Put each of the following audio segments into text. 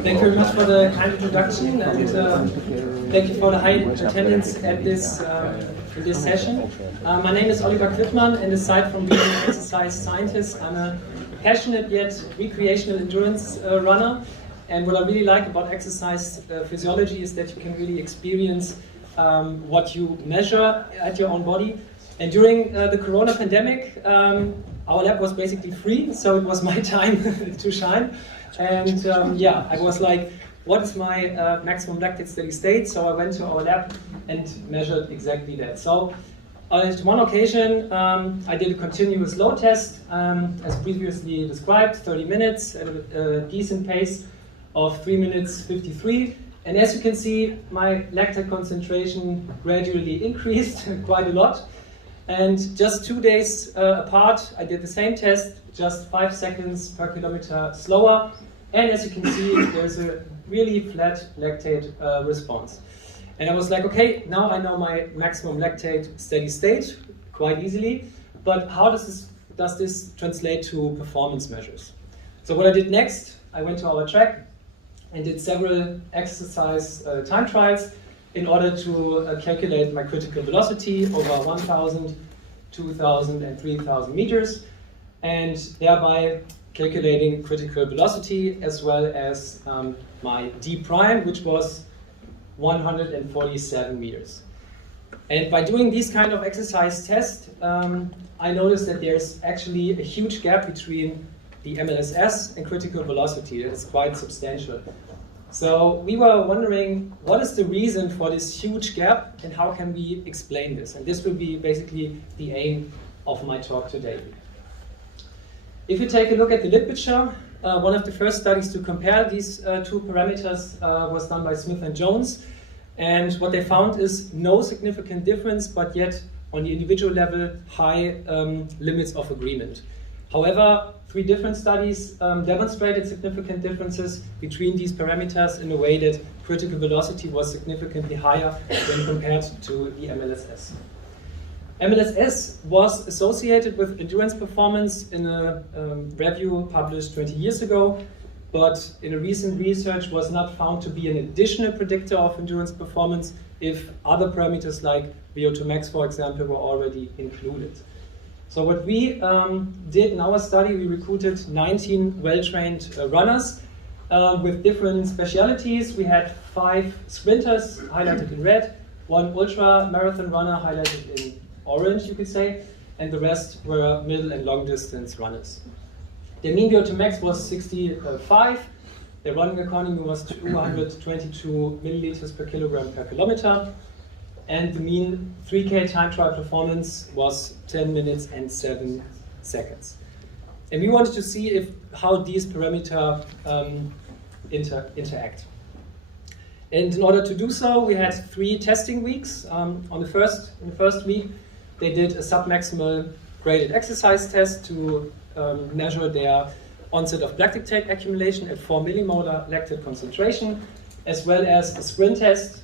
Thank you very much for the kind introduction, and thank you for the high attendance at this in this session. My name is Oliver Quittmann, and aside from being an exercise scientist, I'm a passionate yet recreational endurance runner. And what I really like about exercise physiology is that you can really experience what you measure at your own body. And during the corona pandemic, our lab was basically free, so it was my time to shine. And yeah, I was like, what is my maximum lactate steady state? So I went to our lab and measured exactly that. So on one occasion, I did a continuous load test, as previously described, 30 minutes at a decent pace of 3 minutes 53. And as you can see, my lactate concentration gradually increased quite a lot. And just 2 days apart, I did the same test, just 5 seconds per kilometer slower. And as you can see, there's a really flat lactate response. And I was like, okay, now I know my maximum lactate steady state quite easily, but how does this translate to performance measures? So what I did next, I went to our track and did several exercise time trials in order to calculate my critical velocity over 1,000, 2,000 and 3,000 meters, and thereby calculating critical velocity as well as my D prime, which was 147 meters. And by doing these kind of exercise tests, I noticed that there's actually a huge gap between the MLSS and critical velocity. It's quite substantial. So we were wondering, what is the reason for this huge gap and how can we explain this? And this will be basically the aim of my talk today. If you take a look at the literature, one of the first studies to compare these two parameters was done by Smith and Jones. And what they found is no significant difference, but yet on the individual level, high limits of agreement. However, 3 different studies demonstrated significant differences between these parameters in a way that critical velocity was significantly higher when compared to the MLSS. MLSS was associated with endurance performance in a review published 20 years ago, but in a recent research was not found to be an additional predictor of endurance performance if other parameters like VO2 max, for example, were already included. So what we did in our study, we recruited 19 well-trained runners with different specialities. We had 5 sprinters highlighted in red, 1 ultra marathon runner highlighted in orange, you could say, and the rest were middle and long distance runners. Their mean VO2 max was 65. Their running economy was 222 milliliters per kilogram per kilometer. And the mean 3K time trial performance was 10 minutes and 7 seconds. And we wanted to see how these parameters interact. And in order to do so, we had 3 testing weeks. In the first week, they did a submaximal graded exercise test to measure their onset of lactate accumulation at 4 millimolar lactate concentration, as well as a sprint test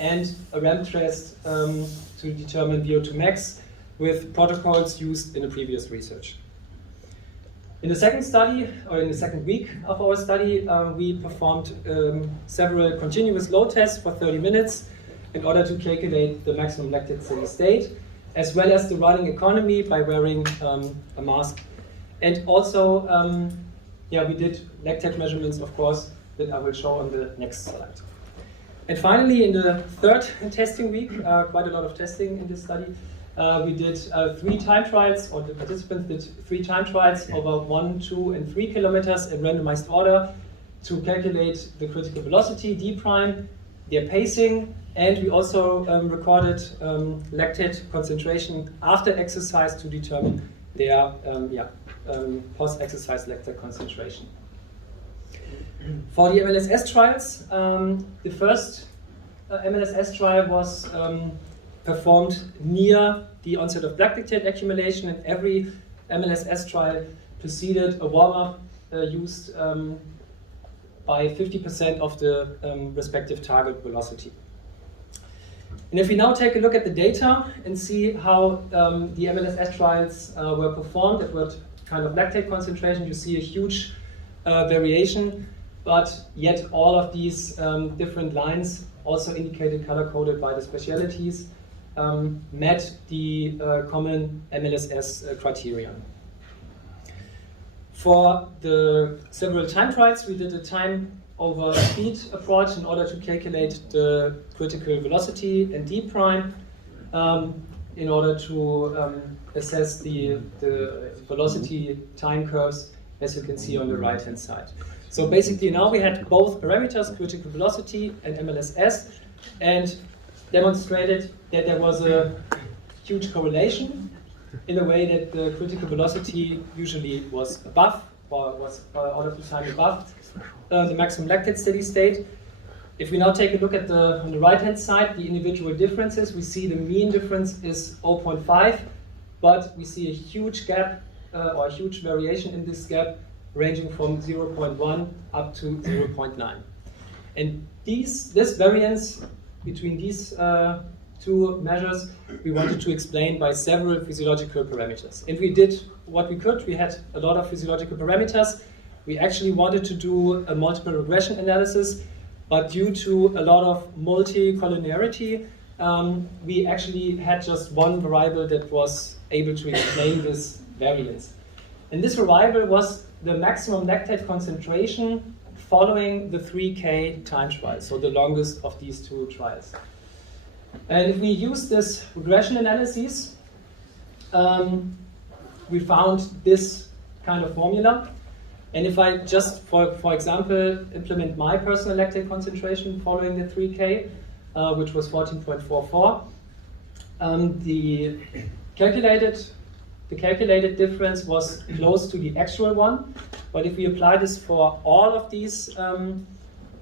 and a ramp test to determine VO2 max with protocols used in the previous research. In the second study, or in the second week of our study, we performed several continuous load tests for 30 minutes in order to calculate the maximum lactate steady state, as well as the running economy by wearing a mask. And also, we did lactate measurements, of course, that I will show on the next slide. And finally, in the third testing week, quite a lot of testing in this study, we did 3 time trials, or the participants did 3 time trials over 1, 2, and 3 kilometers in randomized order to calculate the critical velocity, D prime, their pacing, and we also recorded lactate concentration after exercise to determine their post-exercise lactate concentration. For the MLSS trials, the first MLSS trial was performed near the onset of lactate accumulation, and every MLSS trial preceded a warm-up used by 50% of the respective target velocity. And if we now take a look at the data and see how the MLSS trials were performed at what kind of lactate concentration, you see a huge variation. but yet all of these different lines, also indicated color-coded by the specialities, met the common MLSS criterion. For the several time trials, we did a time over speed approach in order to calculate the critical velocity and d prime in order to assess the velocity time curves, as you can see on the right hand side. So basically now we had both parameters, critical velocity and MLSS, and demonstrated that there was a huge correlation in the way that the critical velocity usually was above, or was all of the time above the maximum lactate steady state. If we now take a look at on the right hand side, the individual differences, we see the mean difference is 0.5, but we see a huge gap or a huge variation in this gap ranging from 0.1 up to 0.9. And this variance between these two measures we wanted to explain by several physiological parameters. And we did what we could. We had a lot of physiological parameters. We actually wanted to do a multiple regression analysis, but due to a lot of multi-collinearity, we actually had just one variable that was able to explain this variance. And this variable was the maximum lactate concentration following the 3K time trial, so the longest of these two trials. And if we use this regression analysis, we found this kind of formula. And if I just, for example, implement my personal lactate concentration following the 3K, which was 14.44, the calculated difference was close to the actual one. But if we apply this for all of these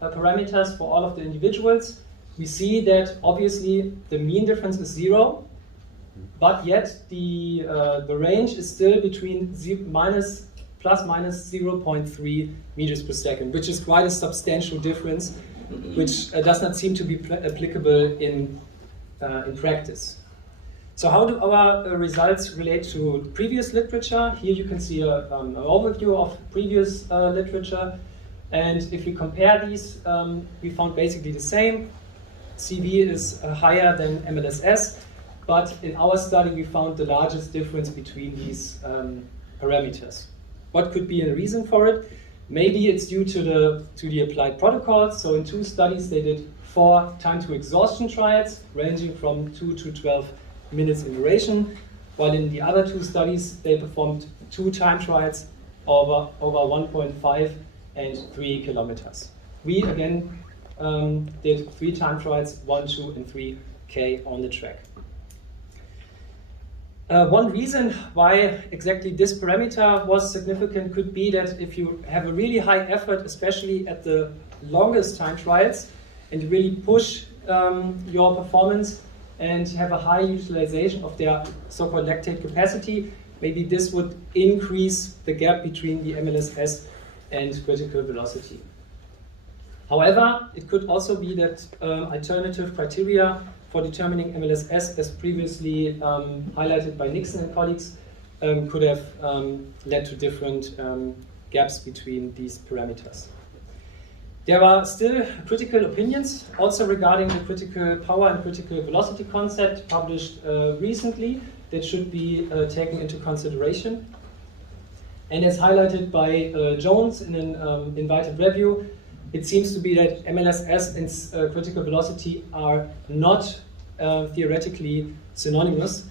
parameters, for all of the individuals, we see that obviously the mean difference is 0, but yet the range is still between plus minus 0.3 meters per second, which is quite a substantial difference, which does not seem to be applicable in practice. So how do our results relate to previous literature? Here you can see an overview of previous literature. And if we compare these, we found basically the same. CV is higher than MLSS, but in our study we found the largest difference between these parameters. What could be a reason for it? Maybe it's due to the applied protocols. So in 2 studies they did 4 time to exhaustion trials ranging from 2 to 12 minutes in duration, while in the other 2 studies they performed 2 time trials over 1.5 and 3 kilometers. We again did 3 time trials, 1, 2, and 3K on the track. One reason why exactly this parameter was significant could be that if you have a really high effort, especially at the longest time trials, and you really push your performance and have a high utilization of their so-called lactate capacity, maybe this would increase the gap between the MLSS and critical velocity. However, it could also be that alternative criteria for determining MLSS, as previously highlighted by Nixon and colleagues, could have led to different gaps between these parameters. There are still critical opinions also regarding the critical power and critical velocity concept published recently that should be taken into consideration. And as highlighted by Jones in an invited review, it seems to be that MLSS and critical velocity are not theoretically synonymous,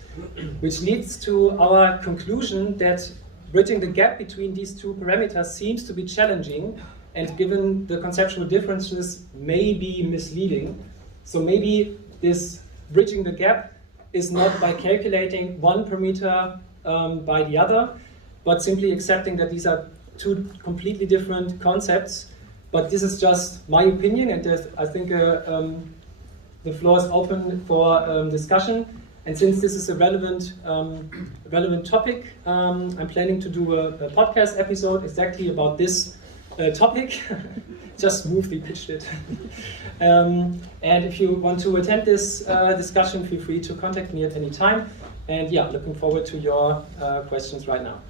which leads to our conclusion that bridging the gap between these 2 parameters seems to be challenging, and given the conceptual differences may be misleading. So maybe this bridging the gap is not by calculating one parameter by the other, but simply accepting that these are 2 completely different concepts. But this is just my opinion, and I think the floor is open for discussion. And since this is a relevant topic, I'm planning to do a podcast episode exactly about this topic. Just smoothly pitched it. And if you want to attend this discussion, feel free to contact me at any time. And yeah, looking forward to your questions right now.